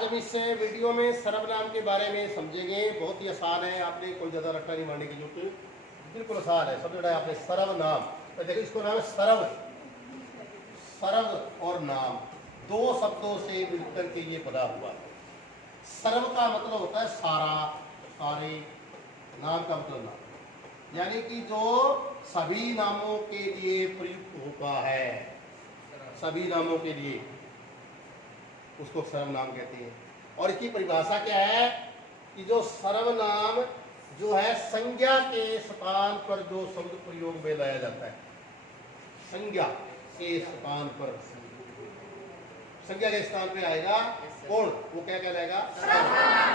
आज हम इस वीडियो में सर्वनाम के बारे में समझेंगे। बहुत ही आसान है, आपने कोई ज़्यादा रट्टा नहीं मारने की जरूरत, बिल्कुल आसान है। सबसे बड़ा आपने सर्वनाम, तो देखिए इसको नाम है सर्व। सर्व और नाम दो शब्दों से मिलकर के ये बना हुआ है। सर्व का मतलब होता है सारा, सारे। नाम का मतलब नाम, यानी कि जो सभी नामों के लिए प्रयुक्त होता है, सभी नामों के लिए, उसको सर्वनाम कहते हैं। और इसकी परिभाषा क्या है कि जो सर्वनाम जो है संज्ञा के स्थान पर जो शब्द प्रयोग में लाया जाता है, संज्ञा के स्थान पर, संज्ञा के स्थान पे आएगा कौन, वो क्या कहलाएगा?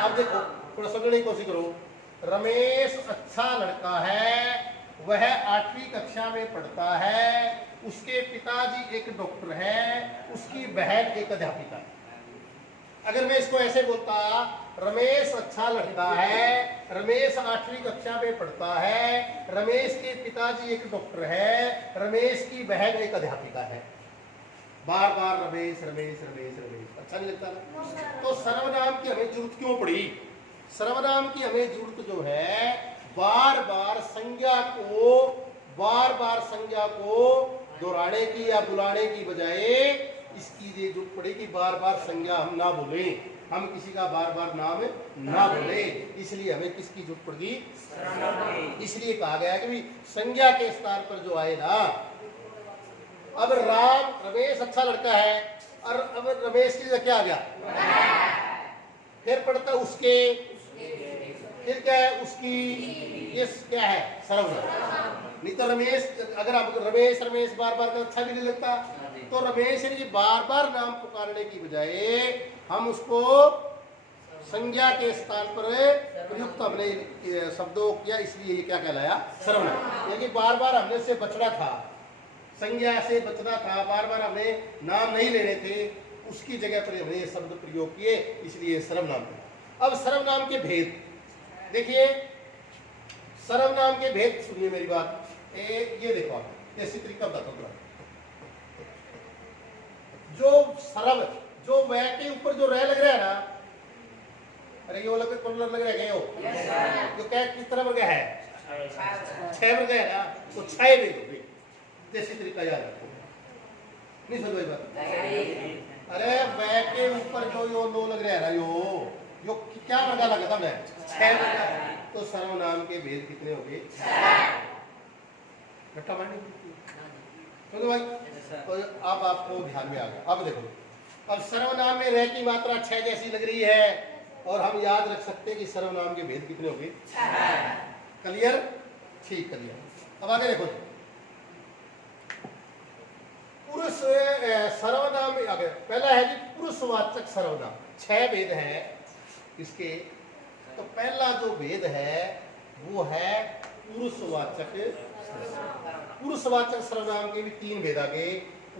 अब देखो थोड़ा समझने की कोशिश करो। रमेश अच्छा लड़का है, वह 8वीं कक्षा में पढ़ता है, उसके पिताजी एक डॉक्टर है, उसकी बहन एक अध्यापिका है। अगर मैं इसको ऐसे बोलता, रमेश अच्छा लड़का है, रमेश 8वीं कक्षा में पढ़ता है, रमेश के पिताजी एक डॉक्टर है, रमेश की बहन एक अध्यापिका है, बार बार रमेश रमेश रमेश रमेश, अच्छा नहीं लगता ना? तो सर्वनाम की हमें जरूरत क्यों पड़ी? सर्वनाम की हमें जरूरत जो है, बार बार संज्ञा को दोहराने की या बुलाने की बजाय इसकी ये जरूरत पड़ी कि बार बार संज्ञा हम ना बोले, हम किसी का बार बार नाम ना बोले। इसलिए हमें किसकी जरूरत पड़ती? इसलिए कहा गया कि संज्ञा के स्थान पर जो आए ना, अब रमेश अच्छा लड़का है, और अब रमेश की क्या आ गया? फिर पढ़ता उसके, फिर क्या है? उसकी। ये क्या है? सर्वनाम। नहीं तो रमेश, अगर आप रमेश रमेश बार बार का अच्छा भी नहीं लगता, तो रमेश यानी कि बार बार नाम पुकारने की बजाय हम उसको संज्ञा के स्थान पर प्रयुक्त हमने शब्दों किया, इसलिए ये क्या कहलाया? सर्वनाम। यानी बार बार हमने उससे बचना था, संज्ञा से बचना था, बार बार हमने नाम नहीं लेने थे, उसकी जगह पर हमने ये शब्द प्रयोग किए, इसलिए सर्वनाम। अब सर्वनाम के भेद देखिए, सर्वनाम के भेद सुनिए मेरी बात। ये देखो, जैसी तरीका बताता हूँ। जो सर्व, जो वह के ऊपर जो रह लग रहा है ना, अरे ये लग रहा है जो क्या किस तरह वर्ग है? 6 वर्ग है ना, तो 6 भेद हो गए। जैसी तरीका याद रखो, नहीं समझ भाई बात? अरे वह के ऊपर जो यो लो लग रहा है ना, यो क्या वर्गा लगा था? 6 वर्गा। तो सर्वनाम के भेद कितने हो गए? 6। तो भाई, तो अब आपको ध्यान में आ गया। अब देखो, अब सर्वनाम में रह की मात्रा 6 जैसी लग रही है, और हम याद रख सकते हैं कि सर्वनाम के भेद कितने हो गए? 6। क्लियर? ठीक, क्लियर। अब आगे देखो, पुरुष सर्वनाम में आगे पहला है जी पुरुषवाचक सर्वनाम। 6 भेद है इसके। तो पहला जो भेद है वो है पुरुषवाचक। पुरुषवाचक सर्वनाम के भी 3 भेद आ गए: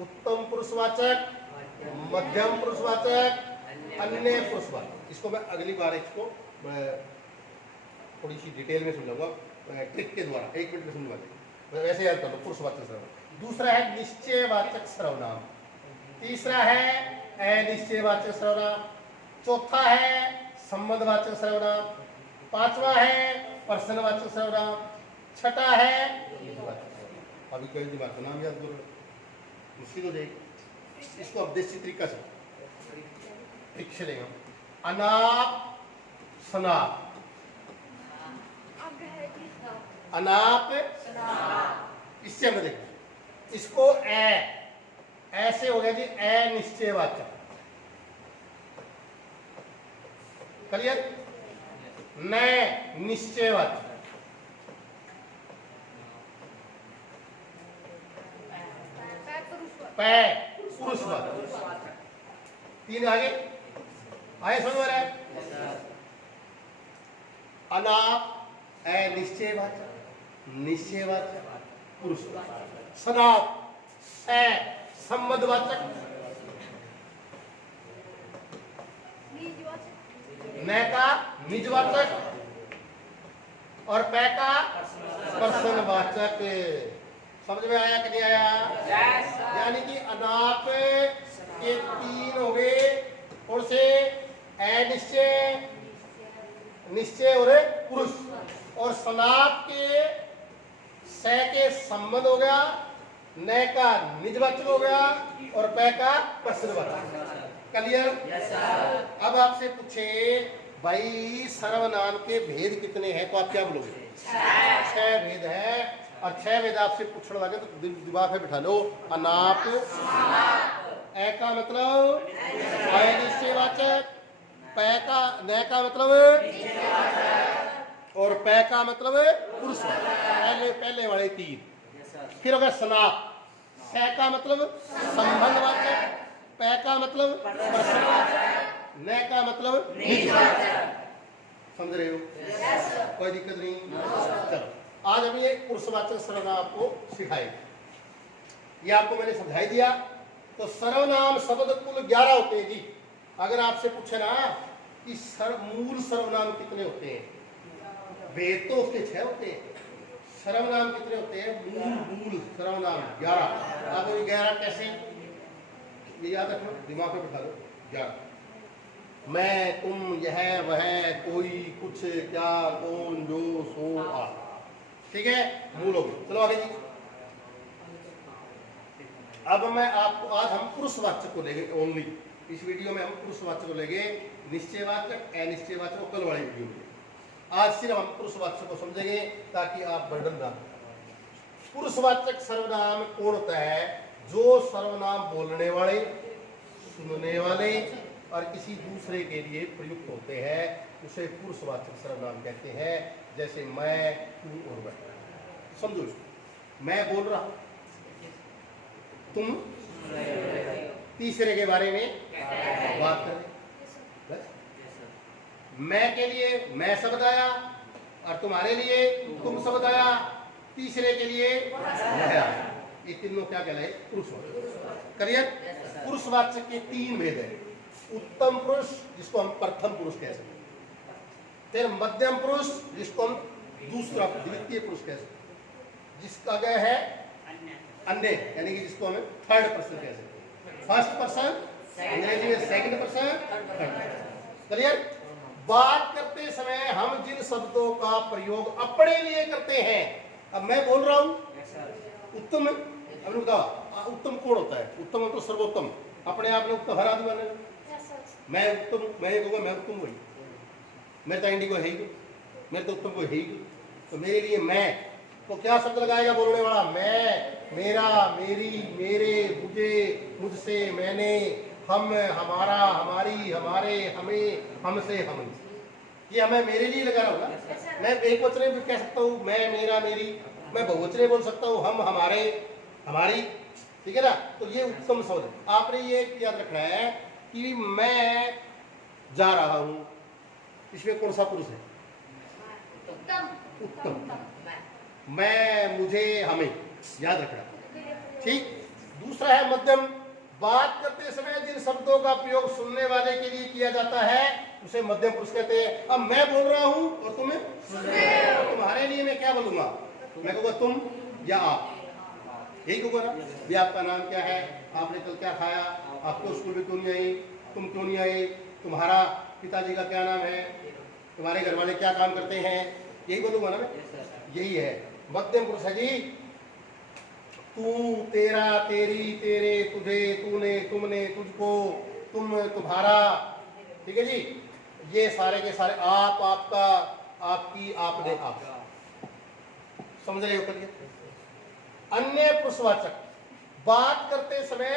उत्तम पुरुषवाचक, मध्यम पुरुषवाचक, अन्य पुरुषवाचक। इसको मैं अगली बार इसको थोड़ी सी डिटेल में समझाऊंगा ट्रिक के द्वारा। 1 मिनट में समझूंगा, वैसे याद कर लो। पुरुषवाचक सर्वनाम। दूसरा है निश्चयवाचक सर्वनाम। तीसरा है अनिश्चयवाचक सर्वनाम। चौथा है संबंधवाचक सर्वनाम। 5वां है प्रश्नवाचक सर्वनाम। 6ठा है अभी कई दिमाग का नाम याद करो, मुश्किल हो जाएगी। इसको अब देसी तरीका से ट्रिक से लेंगे। अनाप शनाप, अनाप इससे हम देखो, इसको ऐसे हो गया जी अनिश्चयवाचक। क्लियर? न निश्चयवाचक, पुरुषवाचक। 3 आगे आए, समझ रहा है? अनाप अनिश्चयवाचक, निश्चयवाचक, पुरुषवाचक। सनाप संबंधवाचक, न का निजवाचक, और पै का प्रश्नवाचक। समझ में आया कि नहीं आया? यानी कि अनाप के 3 हो गए, कौन से? अनिश्चय, निश्चय और पुरुष, और सनात के स के संबंध हो गया, न का निजवचन हो गया, और पै का प्रश्नवाचक। क्लियर? अब आपसे पूछे भाई सर्वनाम के भेद कितने हैं, तो आप क्या बोलोगे? 6 भेद है। और 6 भेद आपसे पूछने लगे तो दिमाग में बिठा लो। अनाप, ए का मतलब अनिश्चयवाचक, पै का न का मतलब, और पै का मतलब पुरुषवाचक। पहले वाले 3। फिर हो गया सनाप, स का मतलब संबंधवाचक, पै का मतलब प्रश्नवाचक, न का मतलब निजवाचक। समझ रहे हो? कोई दिक्कत नहीं। चलो आज हम ये पुरुषवाचक सर्वनाम आपको सिखाएंगे। ये आपको मैंने समझाई दिया। तो सर्वनाम शब्द कुल 11 होते हैं जी। अगर आपसे पूछे ना कि मूल सर्वनाम कितने होते हैं, वेद तो उसके 6 होते हैं, सर्वनाम कितने होते हैं? मूल सर्वनाम 11। आप 11 कैसे, ये याद रखो, दिमाग में बिठा लो। 11 मैं, तुम, यह, वह, कोई, कुछ, क्या, कौन, जो, सो, आ। ठीक है, मूल हो गए। चलो आगे जी। अब मैं आपको, आज हम पुरुषवाचक को लेंगे ओनली। इस वीडियो में हम पुरुषवाचक को लेंगे, निश्चयवाचक, अनिश्चयवाचक को कल वाली वीडियो में। आज सिर्फ हम पुरुषवाचक को समझेंगे ताकि आप बर्डन ना। पुरुषवाचक सर्वनाम कौन होता है? जो सर्वनाम बोलने वाले, सुनने वाले और किसी दूसरे के लिए प्रयुक्त होते हैं, उसे पुरुषवाचक सर्वनाम कहते हैं। जैसे मैं, तू और वह। समझो इसको। मैं बोल रहा हूं, तुम तीसरे के बारे में बात कर रहे। मैं के लिए मैं शब्द आया, और तुम्हारे लिए तुम शब्द आया, तीसरे के लिए वह आया। ये तीनों क्या कहलाए? पुरुषवाचक। करियर? पुरुषवाचक के 3 भेद है। उत्तम पुरुष, जिसको हम प्रथम पुरुष कह सकते हैं, फिर मध्यम पुरुष, जिसको हम दूसरा द्वितीय पुरुष कह सकते हैं, जिसका क्या है अन्य, यानी कि जिसको हमें थर्ड पर्सन कह सकते हैं। फर्स्ट पर्सन, अंग्रेजी में second person, third person. Clear? बात करते समय हम जिन शब्दों का प्रयोग अपने लिए करते हैं, अब मैं बोल रहा हूं उत्तम, अब बताओ उत्तम कौन होता है? उत्तम तो सर्वोत्तम, अपने आप में उत्तम हर आदमी बने। मैं उत्तम, मैं कहूँगा मैं उत्तम वही, मैं तो इंडिगो है ही, मैं तो उत्तम को है ही। तो मेरे लिए मैं, तो क्या शब्द लगाएगा बोलने वाला? मैं, मेरा, मेरी, मेरे, मुझे, मुझसे, मैंने, हम, हमारा, हमारी, हमारे, हमें, हमसे, हम। ये हमें मेरे लिए लगा रहा हूँ ना। मैं एक वचने भी कह सकता हूँ, मैं, मेरा, मेरी। मैं बहुवचने बोल सकता हूँ, हम, हमारे, हमारी। ठीक है ना? तो ये उत्तम शब्द है। आपने ये याद रखना है कि मैं जा रहा हूं, इसमें कौन सा पुरुष है? उत्तम। मैं, मुझे, हमें, याद रखना। ठीक। दूसरा है मध्यम। बात करते समय जिन शब्दों का प्रयोग सुनने वाले के लिए किया जाता है, उसे मध्यम पुरुष कहते हैं। अब मैं बोल रहा हूं और तुम्हें सुन रहे हो, तुम्हारे लिए मैं क्या बोलूंगा? मैं कहूँगा तुम या आप, यही कहूँगा ना। भी आपका नाम क्या है, आपने कल क्या खाया, आपको स्कूल में क्यों नहीं आई, तुम क्यों नहीं आई, तुम्हारा पिताजी का क्या नाम है, तुम्हारे घर वाले क्या काम करते हैं, यही बोलूंगा ना मैं। यही है मध्यम पुरुष है जी। तू, तेरा, तेरी, तेरे, तुझे, तूने, तुमने, तुझको, तुम, तुम्हारा। ठीक है जी। ये सारे के सारे, आप, आपका, आपकी, आपने, आप। समझ रहे हो? करिए। अन्य पुरुषवाचक। बात करते समय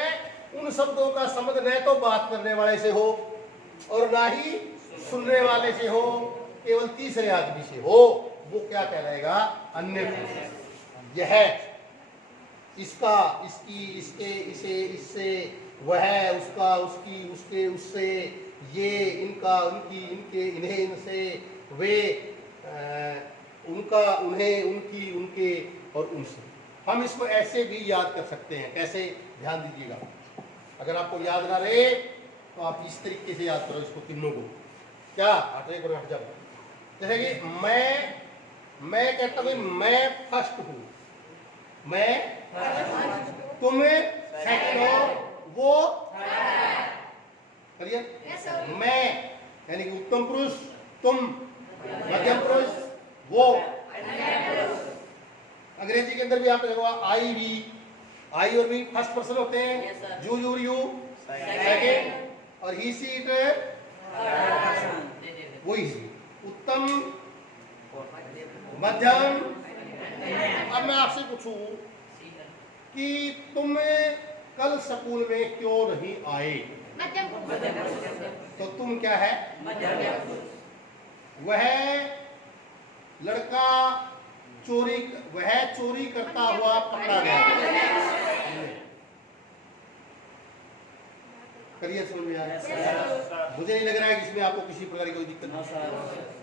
उन शब्दों का संबंध न तो बात करने वाले से हो और ना ही सुनने वाले से हो, केवल तीसरे आदमी से हो, वो क्या कहलाएगा? अन्य पुरुष। यह, इसका, इसकी, इसके, इसे, इससे, वह, उसका, उसकी, उसके, उससे, ये, इनका, उनकी, इनके, इन्हें, इनसे, वे, उनका, उन्हें, उनकी, उनके और उनसे। हम इसको ऐसे भी याद कर सकते हैं। कैसे? ध्यान दीजिएगा। अगर आपको याद ना रहे तो आप इस तरीके से याद करो इसको, तीनों को। क्या? हट जाओ। जैसे कि मैं कहता हूँ मैं फर्स्ट हूँ, मैं, तुम सेकंड हो, वो। क्लियर? मैं यानी कि उत्तम पुरुष तुम, मध्यम पुरुष वो। अंग्रेजी के अंदर भी आपने देखा आई वी, आई और वी फर्स्ट पर्सन होते हैं, यू यूर यू सेकेंड, और ही सी इट वो ही। उत्तम, मध्यम। अब मैं आपसे पूछूं कि तुम कल स्कूल में क्यों नहीं आए, तो तुम क्या है, वह लड़का चोरी करता हुआ पकड़ा गया। करिए समझ में आया? मुझे नहीं लग रहा है कि इसमें आपको किसी प्रकार की कोई दिक्कत नहीं।